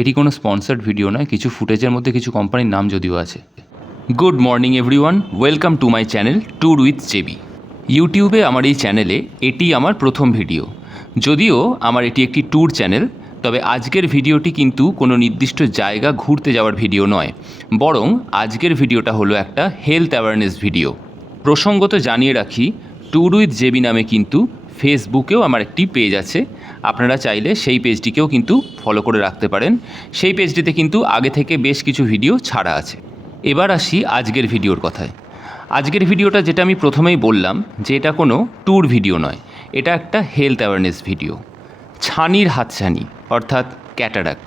এটি কোনো sponsored video নয়, কিছু ফুটেজের মধ্যে কিছু কোম্পানির নাম যদিও আছে। Good morning everyone, welcome to my channel tour with JB. ইউটিউবে আমার এই চ্যানেলে এটি আমার প্রথম ভিডিও। যদিও আমার এটি একটি ট্যুর চ্যানেল, তবে আজকের ভিডিওটি কিন্তু কোনো নির্দিষ্ট জায়গা ঘুরতে যাওয়ার ভিডিও নয়, বরং আজকের ভিডিওটা হলো একটা হেলথ অ্যাওয়ারনেস ভিডিও। প্রসঙ্গত জানিয়ে রাখি, ট্যুর উইথ জেবি নামে কিন্তু ফেসবুকেও আমার একটি পেজ আছে। আপনারা চাইলে সেই পেজটিকেও কিন্তু ফলো করে রাখতে পারেন। সেই পেজটিতে কিন্তু আগে থেকে বেশ কিছু ভিডিও ছাড়া আছে। এবার আসি আজকের ভিডিওর কথায়। আজকের ভিডিওটা যেটা আমি প্রথমেই বললাম যে এটা কোনো ট্যুর ভিডিও নয়, এটা একটা হেলথ অ্যাওয়ারনেস ভিডিও। ছানির হাতছানি অর্থাৎ ক্যাটারাক্ট।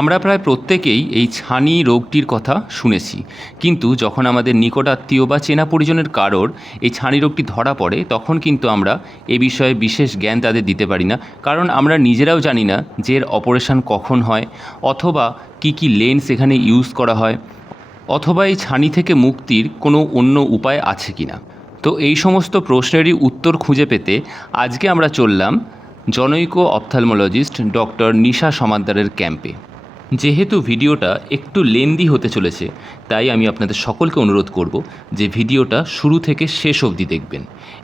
আমরা প্রায় প্রত্যেকেই এই ছানি রোগটির কথা শুনেছি, কিন্তু যখন আমাদের নিকটাত্মীয় বা চেনা পরিজনের কারোর এই ছানি রোগটি ধরা পড়ে তখন কিন্তু আমরা এ বিষয়ে বিশেষ জ্ঞান তাদের দিতে পারি না, কারণ আমরা নিজেরাও জানি না যে এর অপারেশন কখন হয়, অথবা কি লেন্স এখানে ইউজ করা হয়, অথবা এই ছানি থেকে মুক্তির কোনো অন্য উপায় আছে কি না। তো এই সমস্ত প্রশ্নেরই উত্তর খুঁজে পেতে আজকে আমরা চললাম জনৈক অপথ্যালমোলজিস্ট ডক্টর নিশা সমাদ্দারের ক্যাম্পে। যেহেতু ভিডিওটা একটু লেন্দি হতে চলেছে, তাই আমি আপনাদের সকলকে অনুরোধ করব যে ভিডিওটা শুরু থেকে শেষ অবধি দেখবেন,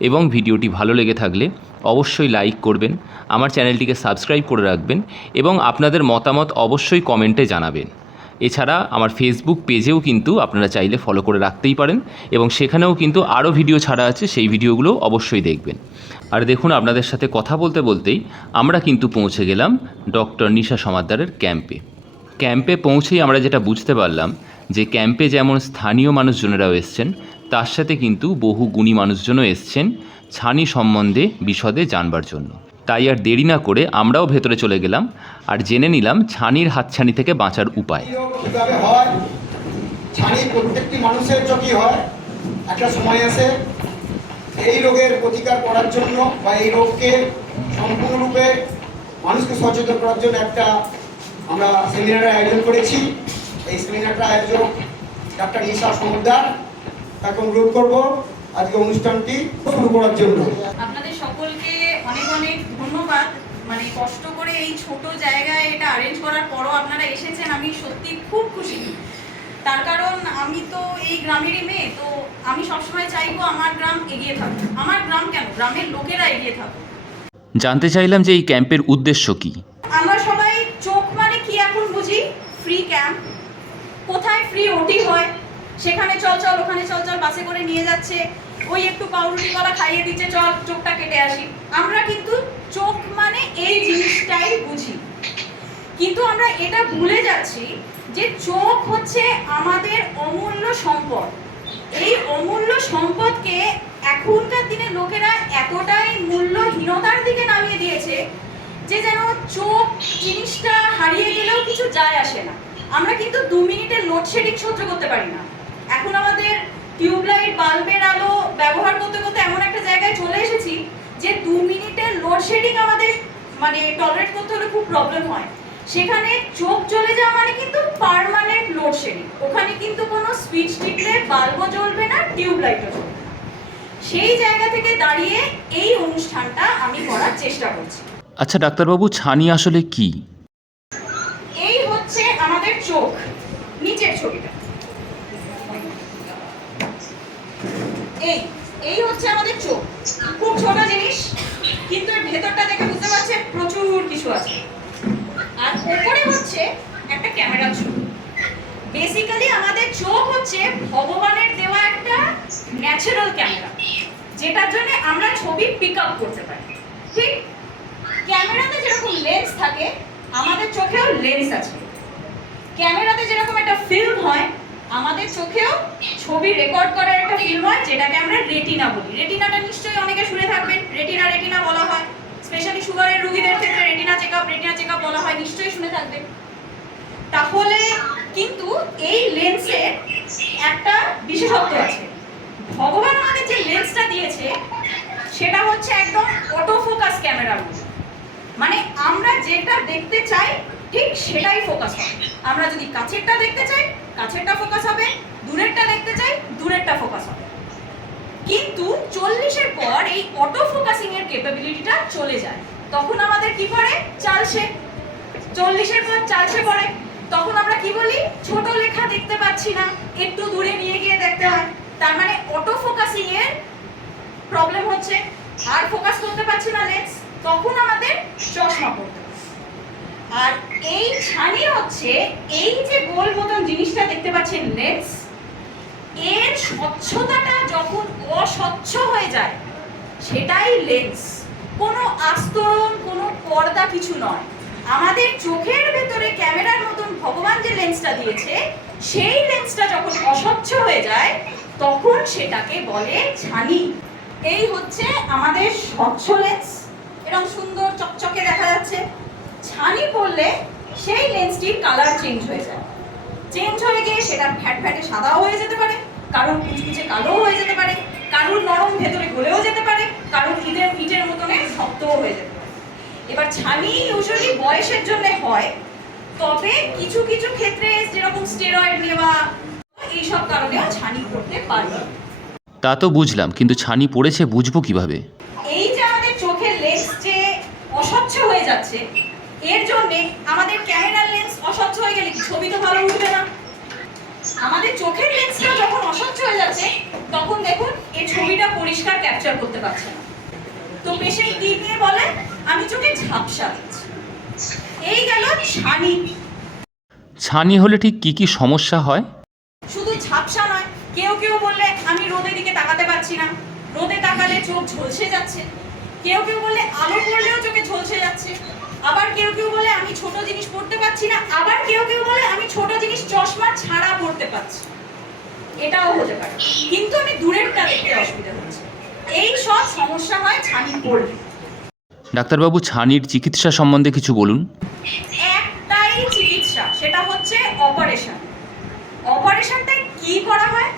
এবং ভিডিওটি ভালো লেগে থাকলে অবশ্যই লাইক করবেন, আমার চ্যানেলটিকে সাবস্ক্রাইব করে রাখবেন, এবং আপনাদের মতামত অবশ্যই কমেন্টে জানাবেন। এছাড়া আমার ফেসবুক পেজেও কিন্তু আপনারা চাইলে ফলো করে রাখতেই পারেন, এবং সেখানেও কিন্তু আরও ভিডিও ছাড়া আছে, সেই ভিডিওগুলো অবশ্যই দেখবেন। আর দেখুন, আপনাদের সাথে কথা বলতে বলতেই আমরা কিন্তু পৌঁছে গেলাম ডক্টর নিশা সমাদ্দারের ক্যাম্পে। ক্যাম্পে পৌঁছেই আমরা যেটা বুঝতে পারলাম যে ক্যাম্পে যেমন স্থানীয় মানুষজনেরাও এসছেন, তার সাথে কিন্তু বহু গুণী মানুষজনও এসছেন ছানি সম্বন্ধে বিশদে জানবার জন্য। তাই আর দেরি না করে আমরাও ভেতরে চলে গেলাম আর জেনে নিলাম ছানির হাতছানি থেকে বাঁচার উপায়। কিভাবে হয়, ছানি প্রত্যেকটি মানুষের চোখই হয়, একটা সময় আসে এই রোগের প্রতিকার করার জন্য বা এই রোগকে সম্পূর্ণরূপে মানুষকে সচেতন করার জন্য একটা আমরা সেমিনারের আয়োজন করেছি। এই সেমিনারটা আয়োজক ডাক্তার নিশা সমাদ্দার, তাকে অনুরোধ করব আজকে অনুষ্ঠানটি শুরু করার জন্য। আপনাদের সকলকে অনেক অনেক ধন্যবাদ। মানে কষ্ট করে এই ছোট জায়গায় এটা অ্যারেঞ্জ করার পরও আপনারা এসেছেন, আমি সত্যি খুব খুশি। তার কারণ আমি তো এই গ্রামেরই মেয়ে, তো আমি সবসময় চাইবো আমার গ্রাম এগিয়ে থাকুক। আমার গ্রাম কেন, গ্রামের লোকেরা এগিয়ে থাকুক। জানতে চাইলাম যে এই ক্যাম্পের উদ্দেশ্য কী। আমরা সবাই চোখ মানে কি এখন বুঝি, ফ্রি ক্যাম্প। কোথায় ফ্রি ওটি হয়, সেখানে চল চল, ওখানে চল চল, বাসে করে নিয়ে যাচ্ছে, ওই একটু পাউরুটি কলা খাইয়ে দিচ্ছে, চল চোখটা কেটে আসি। আমরা কিন্তু চোখ মানে এই জিনিসটাই বুঝি, কিন্তু আমরা এটা ভুলে যাচ্ছি যে চোখ হচ্ছে আমাদের অমূল্য সম্পদ। এই অমূল্য সম্পদকে এখনকার দিনে লোকেরা এতটাই মূল্যহীনতার দিকে নামিয়ে দিয়েছে যে যেন চোখ জিনিসটা হারিয়ে গেলেও কিছু যায় আসে না। আমরা কিন্তু 2 মিনিটের লোডশেডিং সহ্য করতে পারি না। এখন আমাদের টিউবলাইট বাল্বের আলো ব্যবহার করতে করতে এমন একটা জায়গায় চলে এসেছি যে 2 মিনিটের লোডশেডিং আমাদের মানে টলারেট করতে হলে খুব প্রবলেম হয়। সেখানে চোখ চলে যাওয়া মানে কিন্তু পার্মানেন্ট লোডশেডিং। ওখানে কিন্তু কোনো সুইচ টিপলে বাল্বও জ্বলবে না, টিউবলাইটও জ্বলবে না। সেই জায়গা থেকে দাঁড়িয়ে এই অনুষ্ঠানটা আমি করার চেষ্টা করছি। আচ্ছা ডাক্তারবাবু, ছানি আসলে কি? এই হচ্ছে আমাদের চোখ, নিচের ছবিটা। এই হচ্ছে আমাদের চোখ, খুব ছোট জিনিস, কিন্তু এর ভেতরটা দেখে বুঝতে পারছেন প্রচুর কিছু আছে। আর উপরে হচ্ছে একটা ক্যামেরা ছবি। বেসিক্যালি আমাদের চোখ হচ্ছে ভগবানের দেওয়া একটা ন্যাচারাল ক্যামেরা, যেটার জন্য আমরা ছবি পিক আপ করতে পারি। ঠিক ক্যামেরাতে যেরকম লেন্স থাকে, আমাদের চোখেও লেন্স আছে। ক্যামেরাতে যেরকম একটা ফিল্ম হয়, আমাদের চোখেও ছবি রেকর্ড করার একটা ফিল্ম হয়, যেটাকে আমরা রেটিনা বলি। রেটিনাটা নিশ্চয়ই অনেকে শুনে থাকবেন, রেটিনা বলা হয়। স্পেশালি সুগারের রোগীদের ক্ষেত্রে রেটিনা চেকআপ বলা হয়, নিশ্চয়ই শুনে থাকবেন। তাহলে কিন্তু এই লেন্সের একটা বিশেষত্ব আছে। ভগবান আমাদের যে লেন্সটা দিয়েছে সেটা হচ্ছে একদম অটো ফোকাস ক্যামেরা। মানে আমরা যেটা দেখতে চাই ঠিক সেটাই ফোকাস হবে। আমরা যদি কাছেরটা দেখতে চাই, কাছেরটা ফোকাস হবে, দূরেরটা দেখতে চাই, দূরেরটা ফোকাস হবে। কিন্তু 40-এর পর এই অটো ফোকাসিং এর ক্যাপাবিলিটিটা চলে যায়। তখন আমাদের কি করে চালসে 40-এর পর 40 পড়ে, তখন আমরা কি বলি, ছোট লেখা দেখতে পাচ্ছি না, একটু দূরে নিয়ে গিয়ে দেখতে হয়। তার মানে অটো ফোকাসিং এর প্রবলেম হচ্ছে, আর ফোকাস করতে পারছি না লেন্স, তখন আমাদের চশমা পড়তে হবে। আর এই ছানি হচ্ছে এই যে গোল মতন জিনিসটা দেখতে পাচ্ছেন লেন্স, এর স্বচ্ছতাটা যখন অস্বচ্ছ হয়ে যায় সেটাই লেন্স। কোনো আস্তরণ, কোনো পর্দা কিছু নয়। আমাদের চোখের ভেতরে ক্যামেরার মতন ভগবান যে লেন্সটা দিয়েছে, সেই লেন্সটা যখন অস্বচ্ছ হয়ে যায় তখন সেটাকে বলে ছানি। এই হচ্ছে আমাদের স্বচ্ছ লেন্স, এরকম সুন্দর চকচকে দেখা যাচ্ছে। ছানি পড়লে সেই লেন্সটির কালার চেঞ্জ হয়ে যায়, চেঞ্জ হয়ে গিয়ে সেটা ফ্যাট ফ্যাটে সাদাও হয়ে যেতে পারে, কারোর কুচকুচে কালোও হয়ে যেতে পারে, কারোর নরম ভেতরে গলেও যেতে পারে, কারোর ইটের মতনে শক্তও হয়ে যেতে পারে। এবার ছানি ইউজুয়ালি বয়সের জন্য হয়, তবে কিছু কিছু ক্ষেত্রে যেরকম স্টেরয়েড নেওয়া এইসব কারণেও ছানি পড়তে পারে। তা তো বুঝলাম, কিন্তু ছানি পড়েছে বুঝবো কিভাবে? এই যে আমাদের চোখের লেন্স যে অস্বচ্ছ হয়ে যাচ্ছে, এর জন্য আমাদের ক্যামেরার লেন্স অস্বচ্ছ হয়ে গেলে ছবি তো ভালো উঠবে না। আমাদের চোখের লেন্সটা যখন অস্বচ্ছ হয়ে যাচ্ছে তখন দেখুন এই ছবিটা পরিষ্কার ক্যাপচার করতে পারছে না। তো পেশেন্ট কি নিয়ে বলে, আমি চোখে ঝাপসা দিচ্ছি। এই গেল ছানি। ছানি হলে ঠিক কি কি সমস্যা হয়? শুধু ঝাপসা নয়, কেউ কেউ বললে আমি রোদের দিকে তাকাতে পারছি না, রোদে তাকালে চোখ ঝলসে যাচ্ছে। কেউ কেউ বলে আলো পড়লেও চোখে ঝলসে যাচ্ছে। আবার কেউ কেউ বলে আমি ছোট জিনিস পড়তে পারছি না। আবার কেউ কেউ বলে আমি ছোট জিনিস চশমা ছাড়া পড়তে পারছি। এটাও হতে পারে, কিন্তু আমি দূরেরটা দেখতে অসুবিধা হচ্ছে। এই সব সমস্যা হয় ছানি পড়লে। ডাক্তারবাবু, ছানির চিকিৎসা সম্বন্ধে কিছু বলুন। একটাই চিকিৎসা, সেটা হচ্ছে অপারেশন। অপারেশনটা কি করা হয়?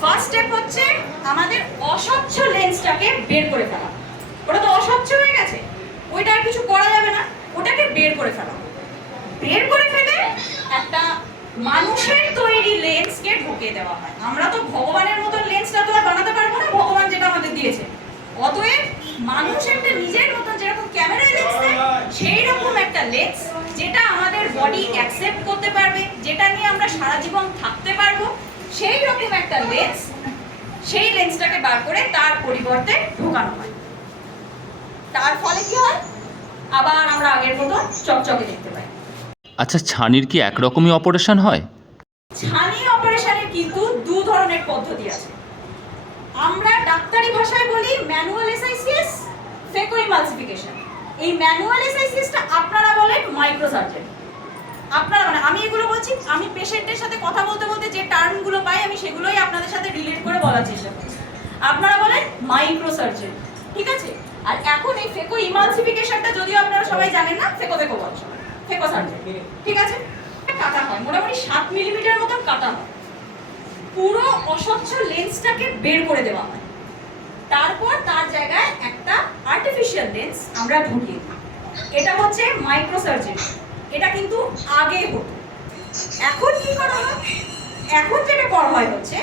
ফার্স্ট স্টেপ হচ্ছে আমাদের অস্বচ্ছ লেন্সটাকে বের করে ফেলা। ওটা তো অস্বচ্ছ হয়ে গেছে, ওইটা আর কিছু করা যাবে না, ওটাকে বের করে ফেলা। বের করে ফেলে একটা মানুষের তৈরি লেন্সকে ঢুকিয়ে দেওয়া হয়। আমরা তো ভগবানের মতন লেন্সটা তো আর বানাতে পারবো না, ভগবান যেটা আমাদের দিয়েছে। অতএব মানুষ একটা নিজের মতন যেরকম ক্যামেরায় লেন্স দেয়, সেই রকম একটা লেন্স যেটা আমাদের বডি অ্যাকসেপ্ট করতে পারবে, যেটা নিয়ে আমরা সারা জীবন থাকতে পারবো, সেই রকম একটা লেন্স, সেই লেন্সটাকে বার করে তার পরিবর্তে ঢোকানো হয়। তার ফলে কি হয়, আবার আমরা আগের মতো চকচকে দেখতে পাই। আচ্ছা, ছানির কি একরকমই অপারেশন হয়? ছানি অপারেশনের কিন্তু দু ধরনের পদ্ধতি আছে। আমরা ডাক্তারি ভাষায় বলি ম্যানুয়াল এসআইসিএস, ফেকোইমালসিফিকেশন। এই ম্যানুয়াল এসআইসিএসটা আপনারা বলেন মাইক্রোসার্জারি। আপনারা মানে আমি এগুলো বলছি, আমি পেশেন্টের সাথে কথা বলতে বলতে যে টার্মগুলো পাই আমি সেগুলোই আপনাদের সাথে রিলেট করে বলার চেষ্টা করছি। আপনারা বলেন মাইক্রোসার্জারি, ঠিক আছে? আর এখন এই ফেকোইমালসিফিকেশনটা যদিও আপনারা সবাই জানেন না, ফেকো বলছেন, ফেকোসার্জারি, ঠিক আছে? কাটা হয় মোটামুটি 7 মিলিমিটার মতন কাটা হয়। পুরো অস্বচ্ছ লেন্সটাকে বের করে দেওয়া হয়, তারপর তার জায়গায় একটা আর্টিফিশিয়াল লেন্স আমরা ঢুকিয়ে দিই। এটা হচ্ছে মাইক্রোসার্জারি। এটা কিন্তু আগে হতো। এখন কি করা হয়? এখন যেটা করা হয় হচ্ছে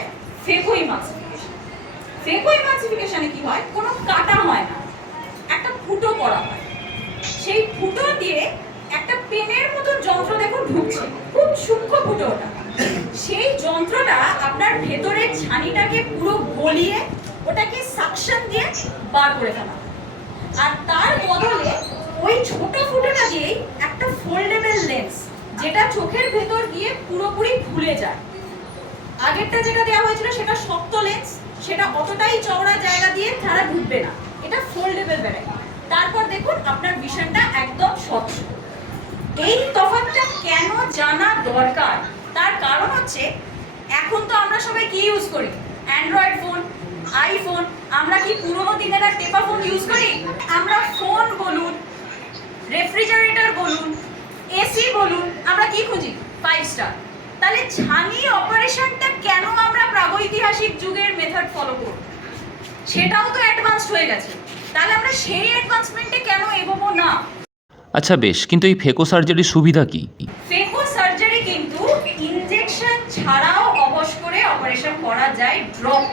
ফেকোইমালসিফিকেশন। ফেকোইমালসিফিকেশনে কি হয়, কোনো কাটা হয় না, একটা ফুটো করা হয়। সেই ফুটো দিয়ে একটা পেনের মতো যন্ত্র দেখুন ঢুকছে, খুব সূক্ষ্ম ফুটো ওটা। সেই যন্ত্রটা আপনার ভেতরের ছানিটাকে পুরো গলিয়ে ওটাকে সাকশন দিয়ে বার করে ফেলা। আর তার বদলে ওই ছোট ফুটোটা দিয়েই একটা ফোল্ডেবল লেন্স, যেটা চোখের ভেতর গিয়ে পুরোপুরি খুলে যায়। আগেরটা যেটা দেওয়া হয়েছিল সেটা শক্ত লেন্স, সেটা অতটাই চওড়া জায়গা দিয়ে ছাড়া ঢুকবে না, এটা ফোল্ডেবল ভ্যারাইটি। তারপর দেখুন আপনার ভিশনটা একদম স্বচ্ছ। এই তফাৎটা কেন জানা দরকার? তার কারণ হচ্ছে এখন তো আমরা সবাই কি ইউজ করি, অ্যান্ড্রয়েড ফোন, আইফোন। আমরা কি পুরোনো দিনের আর টেপা ফোন ইউজ করি? আমরা ফোন বলুন, রেফ্রিজারেটর বলুন, এসি বলুন, আমরা কি খুঁজি? 5 স্টার। তাহলে ছানি অপারেশনটা কেন আমরা প্রাগৈতিহাসিক যুগের মেথড ফলো করব? সেটাও তো অ্যাডভান্সড হয়ে গেছে, তাহলে আমরা সেই অ্যাডভান্সমেন্টে কেন এগোবো না? আচ্ছা বেশ, কিন্তু এই ফেকো সার্জারির সুবিধা কি? ফেকো সার্জারি কিন্তু ইনজেকশন ছাড়াও অবশ করে অপারেশন করা যায়। ড্রপ,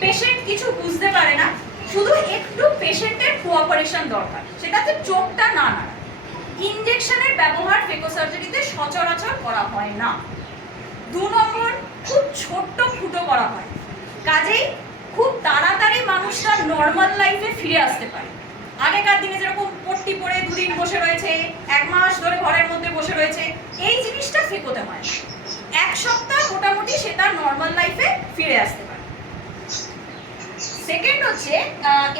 পেশেন্ট কিছু বুঝতে পারে না, শুধু একটু পেশেন্টের কোঅপারেশন দরকার, সেটাতে চোখটা না নাড়া। ইনজেকশনের ব্যবহার ফেকো সার্জারিতে সচরাচর করা হয় না। 2 নম্বর, খুব ছোট্ট ফুটো করা হয়, কাজেই খুব তাড়াতাড়ি মানুষটা নর্মাল লাইফে ফিরে আসতে পারে। আগেকার দিনে যেরকম পট্টি পরে 2 দিন বসে রয়েছে, 1 মাস ধরে ঘরের মধ্যে বসে রয়েছে, এই জিনিসটা ফেকোতে হয় না। 1 সপ্তাহ মোটামুটি সে তার নর্মাল লাইফে ফিরে আসতে পারে। সেকেন্ড হচ্ছে,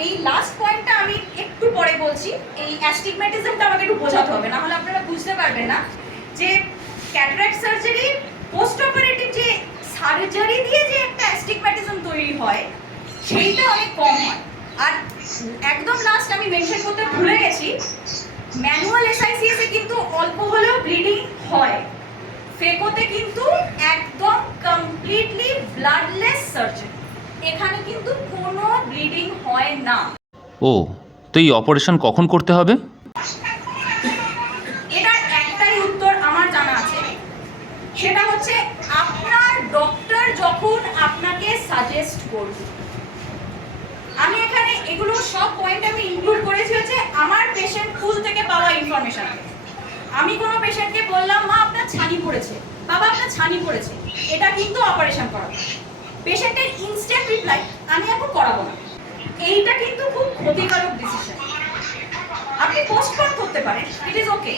এই লাস্ট পয়েন্টটা আমি একটু পরে বলছি, এই অ্যাস্টিগম্যাটিজমটা আমাকে একটু বোঝাতে হবে, না হলে আপনারা বুঝতে পারবেন না যে ক্যাটারাক্ট সার্জারি পোস্ট অপারেটিভ যে সার্জারি দিয়ে যে একটা অ্যাস্টিগম্যাটিজম তৈরি হয় সেইটা অনেক কম হয়। আর একদম লাস্ট আমি মেনশন করতে ভুলে গেছি, ম্যানুয়াল এসআইসিএস এ কিন্তু অল্প হলেও ব্লিডিং হয়, ফেকোতে কিন্তু একদম কমপ্লিটলি ব্লাডলেস সার্জারি, এখানে কিন্তু কোনো ব্লিডিং হয় না। ও, তো এই অপারেশন কখন করতে হবে? এটার একটাই উত্তর আমার জানা আছে, সেটা হচ্ছে আপনার ডক্টর যখন আপনাকে সাজেস্ট করবে। আমি এখানে এগুলো সব পয়েন্ট আমি ইনক্লুড করেছি হচ্ছে আমার পেশেন্ট ফুল থেকে পাওয়া ইনফরমেশন। আমি কোনো পেশেন্টকে বললাম মা আপনার ছানি পড়েছে, বাবা আপনার ছানি পড়েছে, এটা কিন্তু অপারেশন করাবো, পেশেন্টের ইনস্ট্যান্ট রিপ্লাই আমি এখন করাবো না, এইটা কিন্তু খুব ক্ষতিকারক ডিসিশন। আপনি পোস্টপোন করতে পারেন, ইট ইজ ওকে,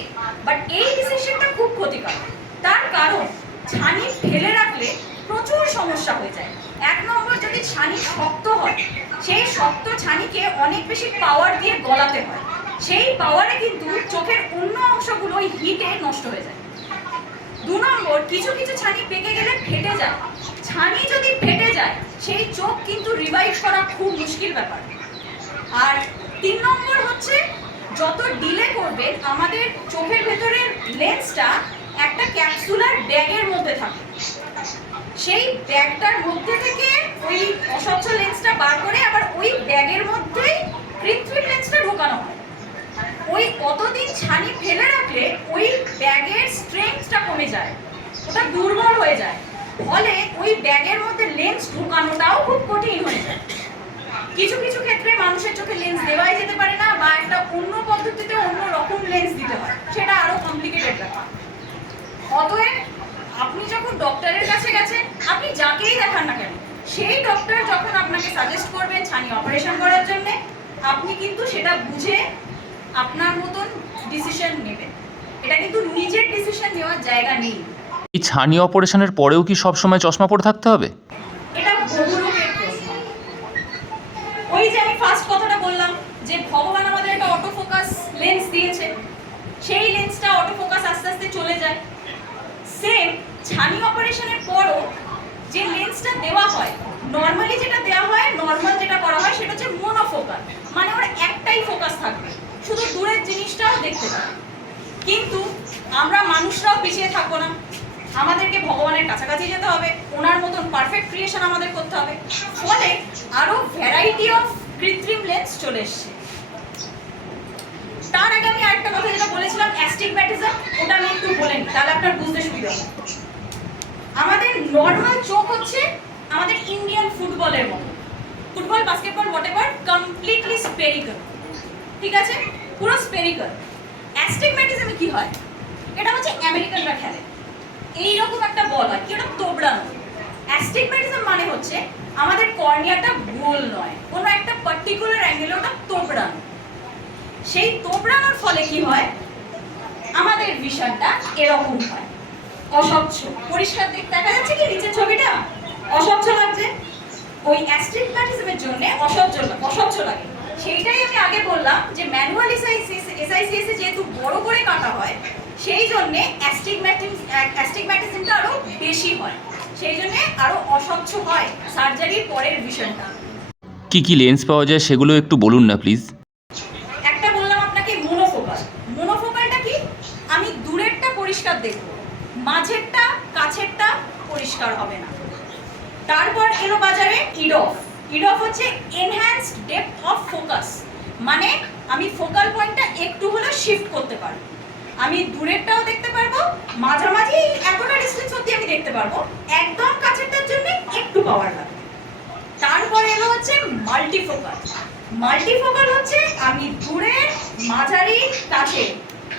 বাট এই ডিসিশনটা খুব ক্ষতিকারক। তার কারণ ছানি ফেলে রাখলে প্রচুর সমস্যা হয়ে যায়। 1 নম্বর, যদি ছানি শক্ত হয়, সেই শক্ত ছানিকে অনেক বেশি পাওয়ার দিয়ে গলাতে হয়, সেই পাওয়ারে কিন্তু চোখের অন্য অংশগুলো ওই হিটে নষ্ট হয়ে যায়। 2 নম্বর, কিছু কিছু ছানি পেকে গেলে ফেটে যায়, ছানি যদি ফেটে যায় সেই চোখ কিন্তু রিভাইভ করা খুব মুশকিল ব্যাপার। আর 3 নম্বর হচ্ছে, যত ডিলে করবেন আমাদের চোখের ভেতরের লেন্সটা একটা ক্যাপসুলার ব্যাগের মধ্যে থাকে, সেই ব্যাগটার মধ্যে থেকে ওই অস্বচ্ছ লেন্সটা বার করে আবার ওই ব্যাগের মধ্যেই কৃত্রিম লেন্সটা ঢোকানো হয়। ওই অতদিন ছানি ফেলে রাখলে ওই ব্যাগের স্ট্রেংথটা কমে যায়, ওটা দুর্বল হয়ে যায়, ফলে ওই ব্যাগের মধ্যে লেন্স ঢোকানোটাও খুব কঠিন হয়ে যায়। কিছু কিছু ক্ষেত্রে মানুষের চোখে লেন্স দেওয়াই যেতে পারে না, বা একটা অন্য পদ্ধতিতে অন্য রকম লেন্স দিতে হয়, সেটা আরো কমপ্লিকেটেড ব্যাপার। অতএব আপনি যখন ডক্টরের কাছে গেছেন, আপনি যাকেই দেখান না কেন, সেই ডক্টর যখন আপনাকে সাজেস্ট করবেন ছানি অপারেশন করার জন্য, আপনি কিন্তু সেটা বুঝে আপনার মতন ডিসিশন নেবেন। এটা কিন্তু নিজের ডিসিশন নেওয়ার জায়গা নেই। এই ছানি অপারেশনের পরেও কি সব সময় চশমা পরে থাকতে হবে? এটা বহুলোকের প্রশ্ন। ওই যে আমি ফার্স্ট কথাটা বললাম যে ভগবান আমাদের একটা অটোফোকাস লেন্স দিয়েছে, সেই লেন্সটা অটোফোকাস আস্তে আস্তে চলে যায়। সেম ছানি অপারেশনের পরও যে লেন্সটা দেওয়া হয়, নর্মালি যেটা দেওয়া হয়, নর্মাল যেটা করা হয় সেটা হচ্ছে মোনোফোকাল, মানে ওর একটাই ফোকাস থাকবে, শুধু দূরের জিনিসটাও দেখতে পাবে। কিন্তু আমরা মানুষরাও পিছিয়ে থাকবো না, আমাদেরকে ভগবানের কাছাকাছি যেতে হবে, ওনার মতন পারফেক্ট ক্রিয়েশন আমাদের করতে হবে, ফলে আরো ভ্যারাইটি অফ কৃত্রিম লেন্স চলে এসছে। তার আগে আমি আরেকটা কথা যেটা বলেছিলাম অ্যাস্টিগম্যাটিজম, ওটা আমি একটু বলে নিই, তাহলে আপনার বুঝতে সুবিধা হবে। আমাদের নর্মাল চোখ হচ্ছে আমাদের ইন্ডিয়ান ফুটবলের মতো, football basketball whatever, completely spherical, ঠিক আছে, পুরো স্পেরিক্যাল। অ্যাস্টিগম্যাটিজমে কি হয়, এটা হচ্ছে আমেরিকানরা খেলে, এইরকম একটা বল হয়, কি ওটা তোবড়ানো। অ্যাস্টিগম্যাটিজম মানে হচ্ছে আমাদের কর্নিয়াটা গোল নয়, কোনো একটা পার্টিকুলার অ্যাঙ্গেলে ওটা তোবড়ানো। সেই তোবড়ানোর ফলে কি হয়, আমাদের ভিশনটা এরকম হয়, অস্বচ্ছ। পরিষ্কার দেখা যাচ্ছে কি নিচের ছবিটা? অস্বচ্ছ লাগছে। ওই অ্যাস্টিগম্যাটিজমের জন্য অস্বচ্ছ লাগে। সেইটাই আমি আগে বললাম যে ম্যানুয়াল এসআইসিএস যেহেতু বড় করে কাটা হয়, সেই জন্য অ্যাস্টিগম্যাটিজমটা আরো বেশি হয়, সেই জন্য আরো অস্বচ্ছ হয় সার্জারির পরের ভিশনটা। কি কি লেন্স পাওয়া যায় সেগুলো একটু বলুন না প্লিজ। একটা বললাম আপনাকে মোনোফোকাল। মোনোফোকালটা কি, আমি দূরেরটা পরিষ্কার দেখব, মাঝেরটা কাছেরটা পরিষ্কার হবে না। তারপর এলো বাজারে ইডফ। ইডফ হচ্ছে এনহ্যান্সড ডেপথ অফ ফোকাস, মানে আমি ফোকাল পয়েন্টটা একটু হলেও শিফট করতে পারবো, আমি দূরেরটাও দেখতে পারবো, মাঝামাঝি এতটা ডিসটেন্স অবধি আমি দেখতে পারবো, একদম কাছেরটার জন্য একটু পাওয়ার লাগবে। তারপর এলো হচ্ছে মাল্টিফোকাল। মাল্টিফোকাল হচ্ছে আমি দূরে, মাঝারি, কাছে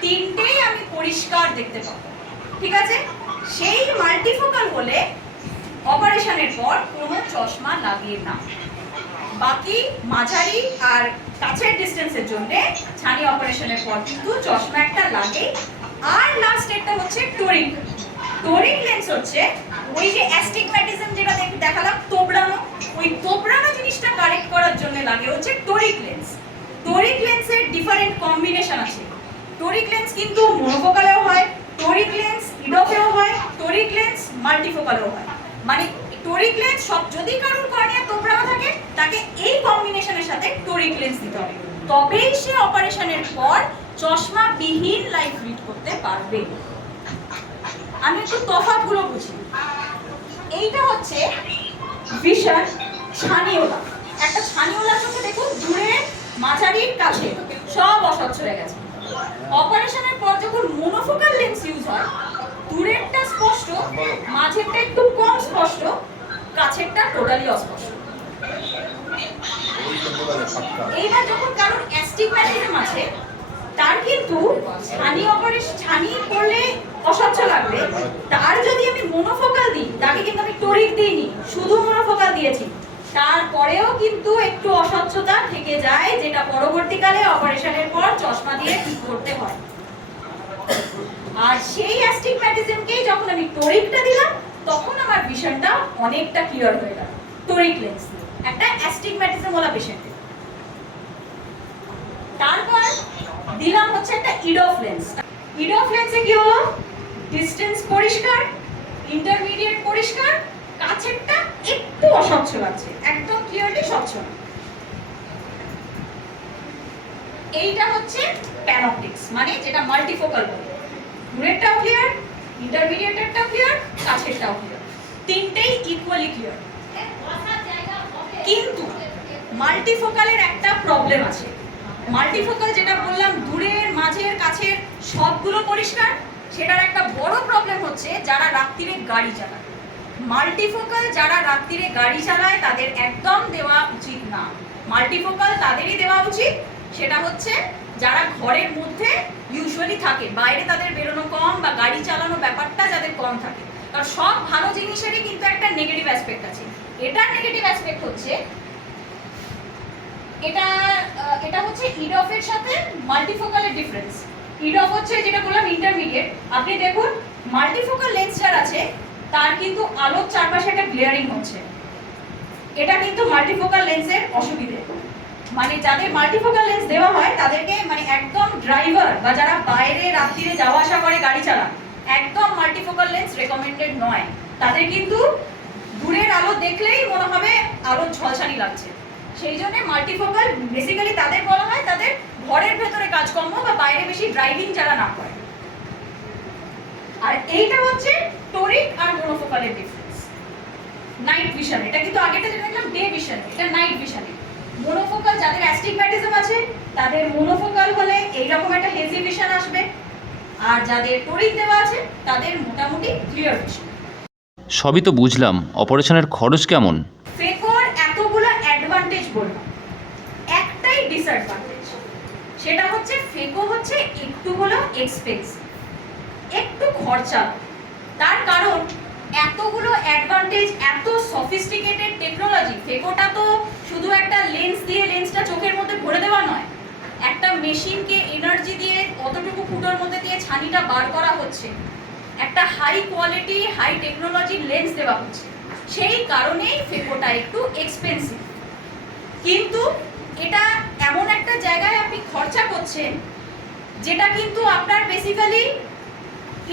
তিনটেই আমি পরিষ্কার দেখতে পাবো, ঠিক আছে? সেই মাল্টিফোকাল হলে অপারেশনের পর কোনো চশমা লাগে না। বাকি মাঝারি আর কাছের ডিস্টেন্সের জন্য ছানি অপারেশনের পর কিন্তু চশমা একটা লাগে। আর লাস্ট একটা হচ্ছে টোরিক। টোরিক লেন্স হচ্ছে ওই যে অ্যাস্টিগম্যাটিজম যেটা দেখালাম, তোবড়ানো, ওই তোবড়ানো জিনিসটা কারেক্ট করার জন্য লাগে হচ্ছে টোরিক লেন্স। টোরিক লেন্সের ডিফারেন্ট কম্বিনেশন আছে। টোরিক লেন্স কিন্তু মনোফোকালেও হয়, টোরিক লেন্স ইডফেও হয়, টোরিক লেন্স মাল্টিফোকালেও হয়। মানে টোরিক লেন্স সব, যদি কারোর কর্নিয়া তোবড়ানো থাকে তাকে এই কম্বিনেশনের সাথে টোরিক লেন্স দিতে হবে, তবেই সে অপারেশনের পর চশমা বিহীন লাইফ লিড করতে পারবে। আমি একটু তফাৎগুলো বুঝি। এইটা হচ্ছে ভিশন ছানিওলা। একটা ছানিওলা চোখে দেখুন দূরে মাঝারির কাছে সব অস্বচ্ছ হয়ে গেছে। অপারেশনের পর যখন মোনোফোকাল লেন্স ইউজ হয়, দূরেরটা স্পষ্ট, মাঝেরটা একটু কম স্পষ্ট, কাছেরটা টোটালি অস্পষ্ট। এইবার যখন কারোর অ্যাস্টিগম্যাটিজম আছে, তার কিন্তু ছানি করলে অস্বচ্ছ লাগবে। তার যদি আমি মোনোফোকাল দিই, তাকে কিন্তু আমি টোরিক দিইনি, শুধু মোনোফোকাল দিয়েছি, তারপরেও কিন্তু একটু অস্বচ্ছতা থেকে যায়, যেটা পরবর্তীকালে অপারেশনের পর চশমা দিয়ে ঠিক করতে হয়। আর সেই অ্যাস্টিগম্যাটিজমকেই যখন আমি টোরিকটা দিলাম, তখন আমার ভিশনটা অনেকটা ক্লিয়ার হয়ে গেল টোরিক লেন্স একটা অ্যাস্টিগম্যাটিজম ওলা পেশেন্টে। তারপর দিলাম হচ্ছে একটা ইডফ লেন্স। ইডফ লেন্সে কি হলো, ডিসটেন্স পরিষ্কার, ইন্টারমিডিয়েট পরিষ্কার, কাছেরটা একটু অস্বচ্ছ লাগছে, একদম ক্লিয়ারলি স্বচ্ছ। এইটা হচ্ছে প্যানোপটিক্স, মানে যেটা মাল্টিফোকাল বলে। দূরেরটাও ক্লিয়ার, ইন্টারমিডিয়েটেরটাও ক্লিয়ার, কাছেরটাও ক্লিয়ার, তিনটেই ইকুয়ালি ক্লিয়ার। কিন্তু মাল্টিফোকালের একটা প্রবলেম আছে। মাল্টিফোকাল যেটা বললাম দূরের মাঝের কাছের সবগুলো পরিষ্কার, সেটার একটা বড় প্রবলেম হচ্ছে যারা রাত্রিরে গাড়ি চালায়। মাল্টিফোকাল যারা রাত্রিরে গাড়ি চালায় তাদের একদম দেওয়া উচিত না। মাল্টিফোকাল তাদেরই দেওয়া উচিত, সেটা হচ্ছে যারা ঘরের মধ্যে ইউজুয়ালি থাকে, বাইরে তাদের বেরোনো কম বা গাড়ি চালানো ব্যাপারটা যাদের কম থাকে। কারণ সব ভালো জিনিসেরই কিন্তু একটা নেগেটিভ অ্যাসপেক্ট আছে। এটার নেগেটিভ অ্যাসপেক্ট হচ্ছে এটা হচ্ছে ইডফের সাথে মাল্টিফোকালের ডিফারেন্স। ইডফ হচ্ছে যেটা বললাম ইন্টারমিডিয়েট। আপনি দেখুন মাল্টিফোকাল লেন্স যার আছে তার কিন্তু আলোর চারপাশে একটা গ্লেয়ারিং হচ্ছে, এটা কিন্তু মাল্টিফোকাল লেন্সের অসুবিধে। মানে যাদের মাল্টিফোকাল লেন্স দেওয়া হয় তাদেরকে, মানে একদম ড্রাইভার বা যারা বাইরে রাত্রিরে যাওয়া আসা করে গাড়ি চালান, একদম মাল্টিফোকাল লেন্স রেকমেন্ডেড নয়। তাদের কিন্তু দূরের আলো দেখলেই মনে হবে আলোর ঝলসানি লাগছে। সেই জন্য মাল্টিফোকাল বেসিক্যালি তাদের বলা হয় তাদের ঘরের ভেতরে কাজকর্ম বা বাইরে বেশি ড্রাইভিং যারা না করে। আর এইটা হচ্ছে টোরিক আর মোনোফোকালের ডিফারেন্স। নাইট ভিশন, এটা কিন্তু আগেটা যেটা দেখলাম ডে ভিশন, এটা নাইট ভিশন। মোনোফোকাল যাদের অ্যাস্টিগম্যাটিজম আছে তাদের মোনোফোকাল হলে এইরকম একটা হেজি ভিশন আসবে, আর যাদের টোরিক দেওয়া আছে তাদের মোটামুটি ক্লিয়ার ভিশন। সবই তো বুঝলাম, অপারেশনের খরচ কেমন? ফেকোর এতগুলো অ্যাডভান্টেজ বললাম, একটাই ডিসঅ্যাডভান্টেজ, সেটা হচ্ছে ফেকো হচ্ছে একটু হলেও এক্সপেন্সিভ, একটু খরচা। তার কারণ এতগুলো অ্যাডভান্টেজ, এত সফিস্টিকেটেড টেকনোলজি। ফেকোটা তো শুধু একটা লেন্স দিয়ে লেন্সটা চোখের মধ্যে ভরে দেওয়া নয়, একটা মেশিনকে এনার্জি দিয়ে অতটুকু ফুটোর মধ্যে দিয়ে ছানিটা বার করা হচ্ছে, একটা হাই কোয়ালিটি হাই টেকনোলজির লেন্স দেওয়া হচ্ছে। সেই কারণেই ফেকোটা একটু এক্সপেন্সিভ। কিন্তু এটা এমন একটা জায়গায় আপনি খরচা করছেন যেটা কিন্তু আপনার basically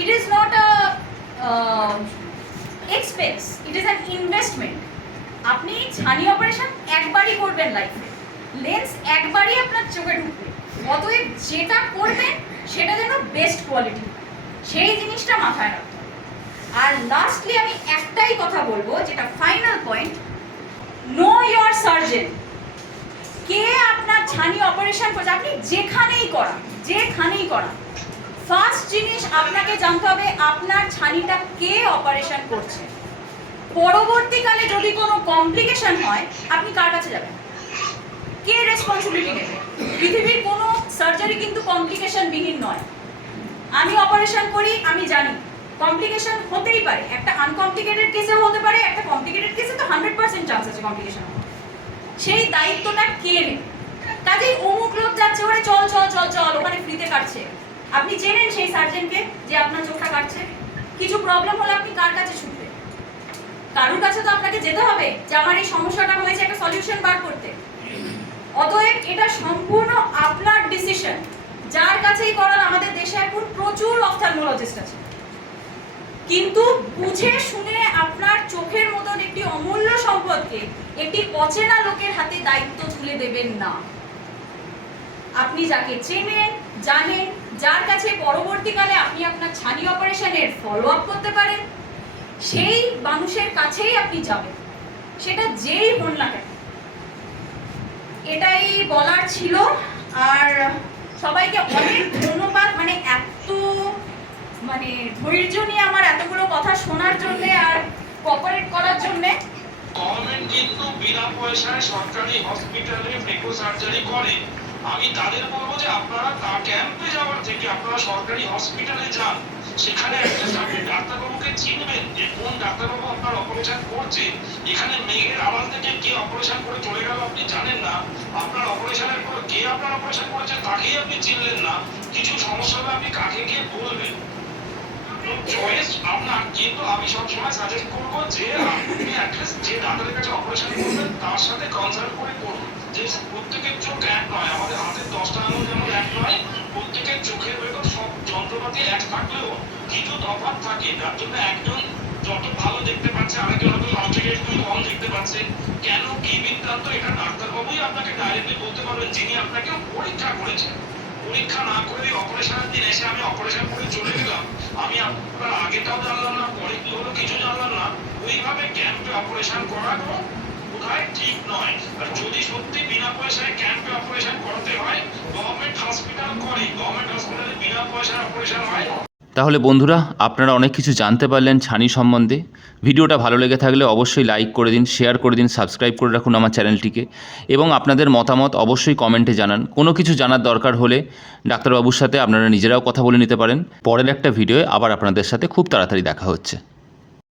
it is not a expense, it is an investment. আপনি ছানি অপারেশন একবারই করবেন লাইফে, লেন্স একবারই আপনার চোখে ঢুকবে, অতএব যেটা করবেন সেটা যেন বেস্ট কোয়ালিটি, সেই জিনিসটা মাথায় রাখতে হবে। আর লাস্টলি আমি একটাই কথা বলবো, যেটা final point, know your surgeon. কে আপনার ছানি অপারেশন করছে, আপনি যেখানেই করান, ফার্স্ট জিনিস আপনাকে জানতে হবে আপনার ছানিটা কে অপারেশন করছে। পরবর্তীকালে যদি কোনো কমপ্লিকেশন হয় আপনি কার কাছে যাবেন, কে রেসপন্সিবিলিটি নেবে? পৃথিবীর কোনো সার্জারি কিন্তু কমপ্লিকেশন বিহীন নয়। আমি অপারেশন করি, আমি জানি কমপ্লিকেশন হতেই পারে, একটা আনকমপ্লিকেটেড কেসে হতে পারে, একটা কমপ্লিকেটেড কেসে তো 100% চান্স আছে কমপ্লিকেশন হওয়ার। সেই দায়িত্বটা কে নেবে? কাজেই অমুক লোক যাচ্ছে ওরে চল চল চল চল ওখানে ফ্রিতে কাটছে, আপনি চেনেন সেই সার্জেনকে যে আপনার চোখটা কাটছে, কিছু প্রবলেম হলে আপনি কার কাছে ছুটবেন? কারোর কাছে তো আপনাকে যেতে হবে যে আমার এই সমস্যাটা হয়েছে, একটা সলিউশন বার করতে। অতএব এটা সম্পূর্ণ আপনার ডিসিশন, যার কাছেই করান। আমাদের দেশে এখন প্রচুর অফথালমোলজিস্ট আছে, কিন্তু বুঝে শুনে আপনার চোখের মতন একটি অমূল্য সম্পদকে একটি অচেনা লোকের হাতে দায়িত্ব তুলে দেবেন না। আপনি যাকে চেনেন, জানেন, যার কাছে পরবর্তীকালে আপনি আপনার ছানি অপারেশনের ফলো আপ করতে পারেন, সেই মানুষের কাছেই আপনি যাবেন, সেটা যেই হন না কেন। এটাই বলার ছিল। আর সবাইকে অনেক ধন্যবাদ, মানে এত ধৈর্য নিয়ে আমার এতগুলো কথা শোনার জন্য আর কোঅপারেট করার জন্য। গভর্নমেন্ট কিন্তু বিনা পয়সায় সরকারি হসপিটালে ফ্রেকো সার্জারি করে। আমি তাদের বলবো যে আপনারা ক্যাম্পে যাওয়ার থেকে আপনারা সরকারি হসপিটালে যান, সেখানে আপনি ডাক্তারবাবুকে চিনবেন যে কোন ডাক্তারবাবু আপনার অপারেশন করছে। এখানে মেঘের আড়াল থেকে কে অপারেশন করে চলে গেল আপনি জানেন না, আপনার অপারেশনের পর কে আপনার অপারেশন করেছে তাকেই আপনি চিনলেন না, কিছু সমস্যা হলে আপনি কাকে গিয়ে বলবেন? চয়েস আপনার, কিন্তু আমি সবসময় সাজেস্ট করবো যে আপনি অ্যাটলিস্ট যে ডাক্তারের কাছে অপারেশন করবেন তার সাথে কনসাল্ট করে করুন। যে প্রত্যেকের চোখ এক নয়, আমাদের হাতের 10টা আঙুল যেমন এক নয়, প্রত্যেকের চোখের ভেতর সব যন্ত্রপাতি এক থাকলেও কিছু তফাৎ থাকে, যার জন্য একজন যত ভালো দেখতে পাচ্ছে আরেকজন হয়তো তার থেকে একটু কম দেখতে পাচ্ছে। কেন কি বৃত্তান্ত এটা ডাক্তারবাবুই আপনাকে ডাইরেক্টলি বলতে পারবেন, যিনি আপনাকে পরীক্ষা করেছেন। পরীক্ষা না করে অপারেশনের দিন এসে আমি অপারেশন করে চলে গেলাম, আমি আপনার আগেটাও জানলাম না, পরে কি হলো কিছু জানলাম না, ওইভাবে ক্যাম্পে অপারেশন করানো বোধহয় ঠিক নয়। আর যদি সত্যি বিনা পয়সায় ক্যাম্পে অপারেশন করতে হয়, গভর্নমেন্ট হসপিটাল করে, গভর্নমেন্ট হসপিটালে বিনা পয়সায় অপারেশন হয়। তাহলে বন্ধুরা, আপনারা অনেক কিছু জানতে পারলেন ছানি সম্বন্ধে। ভিডিওটা ভালো লেগে থাকলে অবশ্যই লাইক করে দিন, শেয়ার করে দিন, সাবস্ক্রাইব করে রাখুন আমার চ্যানেলটিকে, এবং আপনাদের মতামত অবশ্যই কমেন্টে জানান। কোনো কিছু জানার দরকার হলে ডাক্তারবাবুর সাথে আপনারা নিজেরাও কথা বলে নিতে পারেন। পরের একটা ভিডিওয়ে আবার আপনাদের সাথে খুব তাড়াতাড়ি দেখা হচ্ছে।